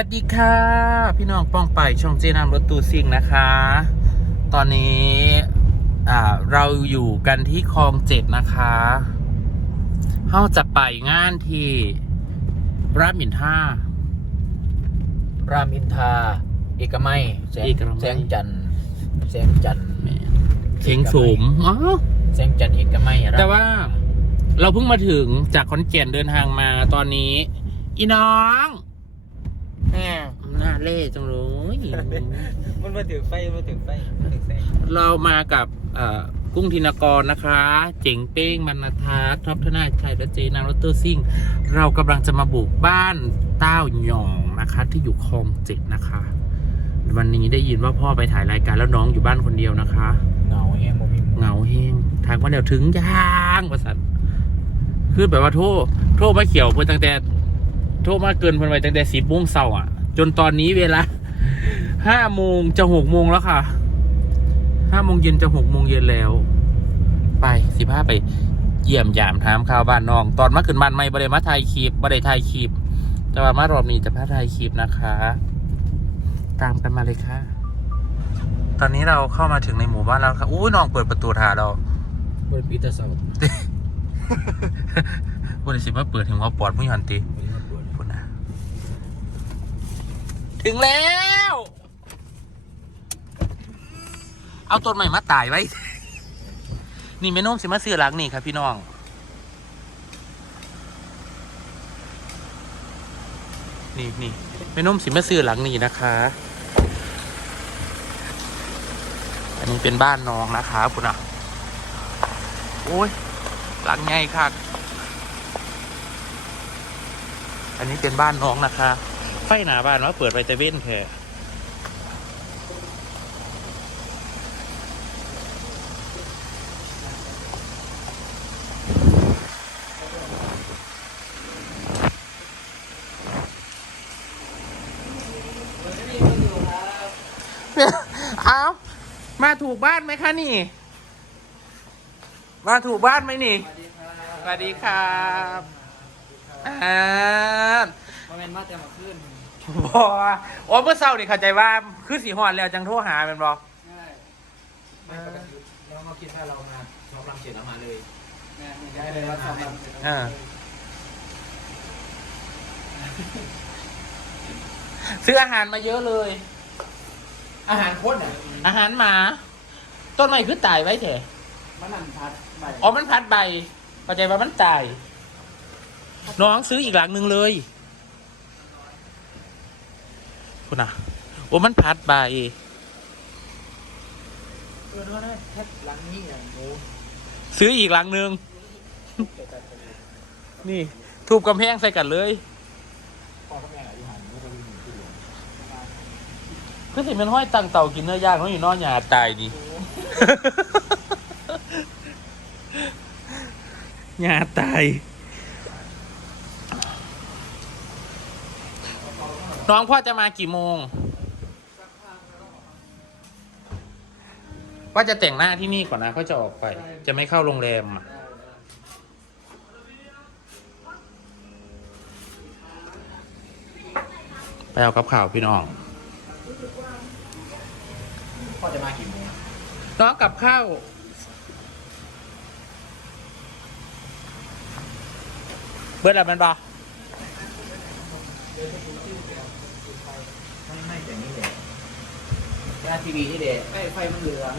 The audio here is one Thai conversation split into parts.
วัสดีค่ะ พี่น้องป้องไปช่องเจนามรถตู้ซิ่งนะคะ ตอนนี้อ่าเราอยู่กันที่คลองเจ็ดนะคะเราจะไปงานที่รามอินท่ารามอินทราเอกมัยแสงเอกมัยแสงจันทร์แสงจันทร์เชียงสูมอ๋อแสงจันทร์เอกมัยรมแต่ว่าเราเพิ่งมาถึงจากขอนแก่นเดินทางมาตอนนี้ อีน้องแหม หน้าเล่จังเลยมันมาถึงไฟมาถึงไฟมาถึงแสงเรามากับเอ่อกุ้งธินกรนะคะ เจ๋งเป้งบรรณทัศน์ท็อปธนาชัยและเจนางรถเตอร์ซิ่ง เรากำลังจะมาบุกบ้านเต้าหยองนะคะ ที่อยู่คลองเจ็ดนะคะ วันนี้ได้ยินว่าพ่อไปถ่ายรายการแล้วน้องอยู่บ้านคนเดียวนะคะเงาแห้งบ่มีหมู่เหงาแห้งทางว่าเดี๋ยวถึงย่างประสันคือแบบว่าโทรโทรมาเขียวเพื่อตั้งแต่โทรมาเกินเพิ่นไปตั้งแต่สิบโมงเช้าอะ จนตอนนี้เวลาห้าโมงจะหกโมงแล้วค่ะห้าโมงเย็นจะหกโมงเย็นแล้ว ไปสิบห้าไป เยี่ยมยามถามข่าวบ้านน้อง ตอนมาขึ้นบ้านไม่บริมาถ่ายคลิปบริถ่ายคลิปแต่ว่ามารอบนี้จะพาถ่ายคลิปนะคะ ตามกันมาเลยค่ะ ตอนนี้เราเข้ามาถึงในหมู่บ้านแล้วครับอู้น้องเปิดประตูทาเราเปิดปีเตอร์เซาบริสิมาเปิดถึงว่าปอดผู้ยันตีพูดนะ ถึงแล้ว เอาต้นใหม่มาตายไว้ นี่แม่นุ่มสิมาซื้อหลังนี่ครับพี่น้อง นี่นี่แม่นุ่มสิมาซื้อหลังนี่นะคะ อันนี้เป็นบ้านน้องนะคะคุณอะ โอ้ย หลังใหญ่ค่ะ อันนี้เป็นบ้านน้องนะคะ ไฟหนาบ้านว่าเปิดไปแต่เว้นแค่เอามาถูกบ้านไหมคะนี่ มาถูกบ้านไหมนี่สวัสดีครับอ่ามันเป็นมาแต่มาขึ้น บอโอ้เมื่อเช้านี่เข้าใจว่าคือสีหอนแล้วจังโทรหาเป็นบอใช่ไม่ปกติแล้วเราคิดว่าเรามาซ้อมรำเสร็จแล้วมาเลยแม่ได้เลยว่าสำหรับอ่าซื้ออาหารมาเยอะเลย อาหารข้นอะอาหารหมา ต้นไม้คือตายไว้เถอะมันนั่นพัดใบอ๋อมันพัดใบเข้าใจว่ามันตาย น้องซื้ออีกหลังหนึ่งเลย คุณน่ะโอ้มันพัดใบเออเนอะแค่หลังนี้อย่างโอ้ซื้ออีกหลังหนึ่งนี่ทูบกำแพงใส่กันเลยพ่อกับแม่อยู่หันไม่ก็มีหนึ่งที่เหลือคือสิเป็นห้อยตังเต่ากินเนื้อย่างเขาอยู่นอกหยาตายนี่หยาตาย น้องพ่อจะมากี่โมง ว่าจะแต่งหน้าที่นี่ก่อนนะเขาจะออกไป จะไม่เข้าโรงแรมอะไปเอากับข่าวพี่น้อง พ่อจะมากี่โมงน้องกับข้าวเบิร์ดอะไรมันบอ ไม่ไม่แต่นี่แหละหน้าทีวีนี่แหละไฟไฟมันเหลือง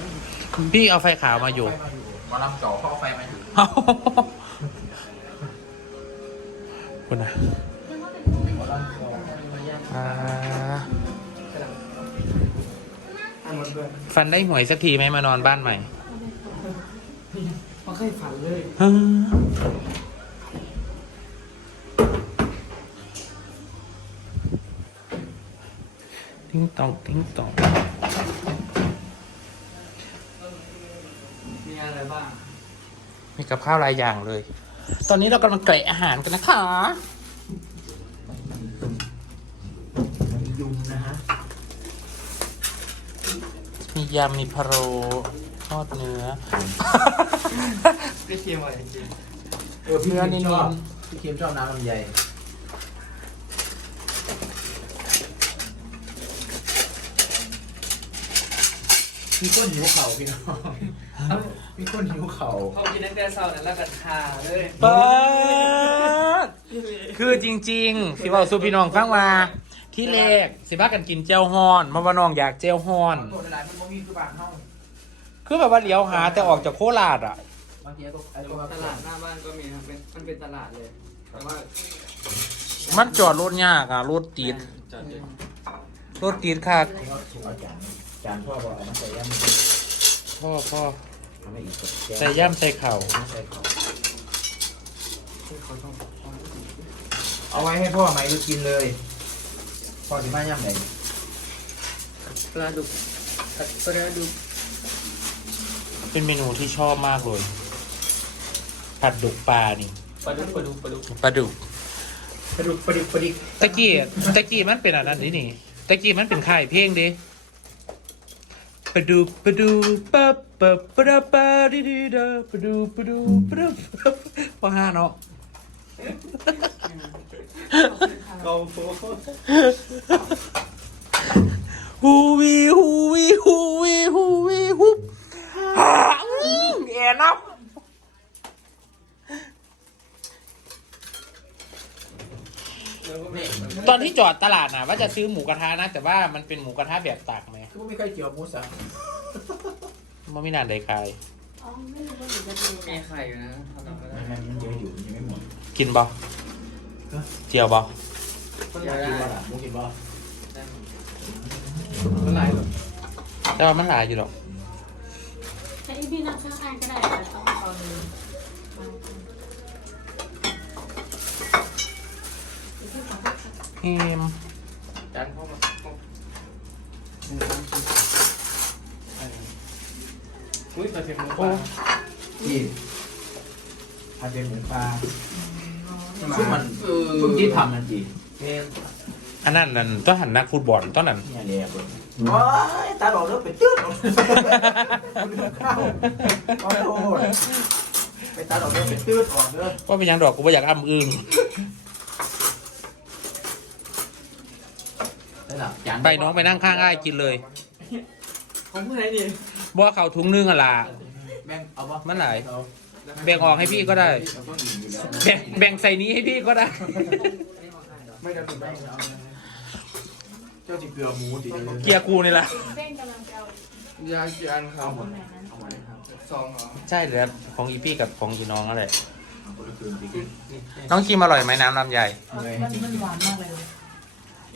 พี่เอาไฟขาวมาอยู่ไฟมาอยู่หมาลำจ่อเข้าไฟมาอยู่เอาคุณนะหมาลำจ่อมาย่างอ่าอันหมดเลยฟันได้หวยสักทีไหมมานอนบ้านใหม่มันเคยฝันเลยฮ่า ติ้งตองติ้งตองมีอะไรบ้าง มีกับข้าวหลายอย่างเลย ตอนนี้เรากำลังแกะอาหารกันนะคะมียุงนะฮะ มียำมีพะโล้ทอดเนื้อ พี่เคียมอะไรจริงเออพี่เนื้อเค็มนิ่ชอบมพี่เค็มชอบน้ำลำไย มีคนหิวเข่าพี่น้องมีคนหิวเข่าเขากินตั้งแต่เช้านั้นแล้วกันทาเลยเปิดคือจริงๆ สิบอกสู่พี่น้องฟังว่าที่แรกสิพากันกินเจลฮอนเพราะว่าน้องอยากเจลฮอนโทษอะไรมันบ่มีคือบางเฮาคือแบบว่าเลี้ยวหาแต่ออกจากโคราชอะ บางทีก็ไอ้ตัวตลาดหน้าบ้านก็มีครับเป็นมันเป็นตลาดเลย แต่ว่ามันจอดรถยากอะรถติดจอดอยู่รถติดค่ะ เอาจาน จานพ่อบอกเอามาใส่ย่ำพ่อพ่อทำให้อีกสักแก้วใส่ย่ำใส่เข่าใส่เข่าเอาไว้ให้พ่อไหมลูกกินเลย พ่อที่บ้านย่ำไหนปลาดุกปลาดุกเป็นเมนูที่ชอบมากเลยผัดดุกปลานี่ปลาดุกปลาดุกปลาดุกปลาดุกปลาดุกปลาดิกปลาดิกตะกี้ตะกี้มันเป็นอะไรนี่นี่ตะกี้มันเป็นค่ายเพลงเด้ ปะดูปะดูปะปะปะดาปะดิดิดาปะดูปะดูปะดูปะห้าเนาะเขาโฟฮูวีฮูวีฮูวีฮูวีฮูฮ่าอื้อแอนนับ ตอนที่จอดตลาดนะว่าจะซื้อหมูกระทะนะ แต่ว่ามันเป็นหมูกระทะแบบตักไหมคือไม่ค่อยเกี่ยวหมูสับมันไม่นานใดคายอ๋อไม่รู้ว่าอยู่จะดูมีไข่อยู่นะทำไม่ได้มันมันเยอะอยู่มันยังไม่หมดกินบ่เจียวบ่คนอยากกินบ่ล่ะหมูกินบ่ได้หมดมันหลายแบบแต่ว่ามันหลายอยู่หรอกแต่อีพี่นั่งข้างๆก็ได้แต่ต้องเอาเลย เฮ มจานพ่อมาพ่อหนึ่งสามสี่อันนี้อุ้ยปลาเค็มหมูปโอ้ลาที่ทำเป็นหมูปลาซึ่งมันซึ่งที่ทำนั่นจีเค็มอันนั้นนั่นต้องหันนักฟุตบอลตอนนั้นเนี่ยเลยอะโอ้ยตาหลอกแล้วไปจืดออกข้าวขอโทษไปตาหลอกแล้วไปจืดออกเด้อว่าเป็นหยังดอกกูไม่อยากอ้ำอึ้ง ได้หรอจานไปน้องไปนั่งข้างอ้ายกินเลยของเมื่อไหร่ดิบ่ว่าเขาถุงนึงอะล่ะ แบ่งเอาปะมันหลาย แบ่งออกให้พี่ก็ได้เราต้องยิงอยู่แล้วแบ่งแบ่งใส่นี้ให้พี่ก็ได้ ไม่ได้แบ่งเอาเจ้าจิเกลือหมูจิเกียร์กูนี่แหละเส้นกำลังจะเอายากี่อันครับตรงไหนนั้นเอามาเลยครับสองเหรอใช่เลยครับของอีพี่กับของอีน้องอะไรเอาคนละคืนจิน้องคิมอร่อยไหมน้ำลำไยเลยมันมันหวานมากเลย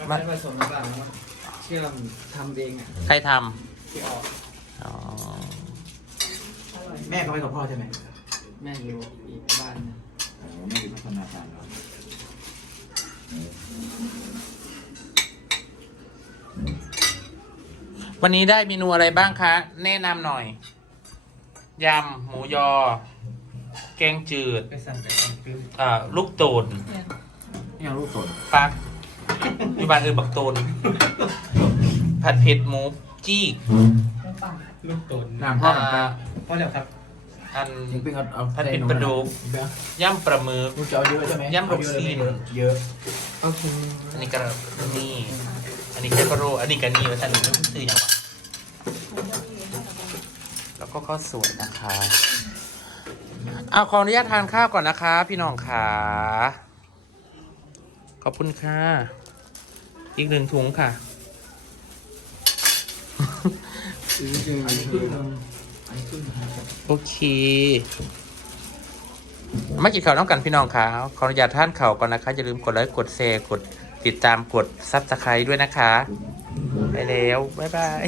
ยังไม่ผสมน้ำตาลนะเชื่อมทำเองอะใครทที่ออกำอ๋ออร่อยแม่ก็ไปกับพ่อใช่ไหมแม่อยู่อีกบ้านหนึ่งโอ้แม่อยู่พัฒนาการแล้ววันนี้ได้เมนูอะไรบ้างคะ แนะนำหน่อย ยำ หมูยอ แกงจืดไปสั่งแต่ของฟิวอ่าลูกโตูนนี่ยังลูกตนปัก มีบานอื่นบักโตูนผัดเผ็ดหมูจี้ลูกตุนน้ำพ่อมันปลาพอแล้วครับอันจริงเป็นเอาเอาผัดเผ็ดปลาดุกย่ำปลาหมึกลูกจะเอาเยอะใช่ไหมยำลูกซีน เยอะโอเคอันนี้ก็นี่อันนี้แค่กระโรอันนี้ก็นี่ว่าท่านรู้ซื้ออย่างวะแล้วก็ข้าวสวยนะคะเอาขออนุญาตทานข้าวก่อนนะคะ พี่น้องขาขอบคุณค่ะ อีกหนึ่งถุงค่ะซื้อเจออันนี้ครึ่งอันนี้ครึ่งโอเคมากินข่าวน้องกันพี่น้องค่ะขออนุญาตท่านข่าวก่อนนะคะ อย่าลืมกดไลค์กดแชร์กดติดตามกดซับสไครต์ด้วยนะคะ ไปแล้ว บ๊ายบาย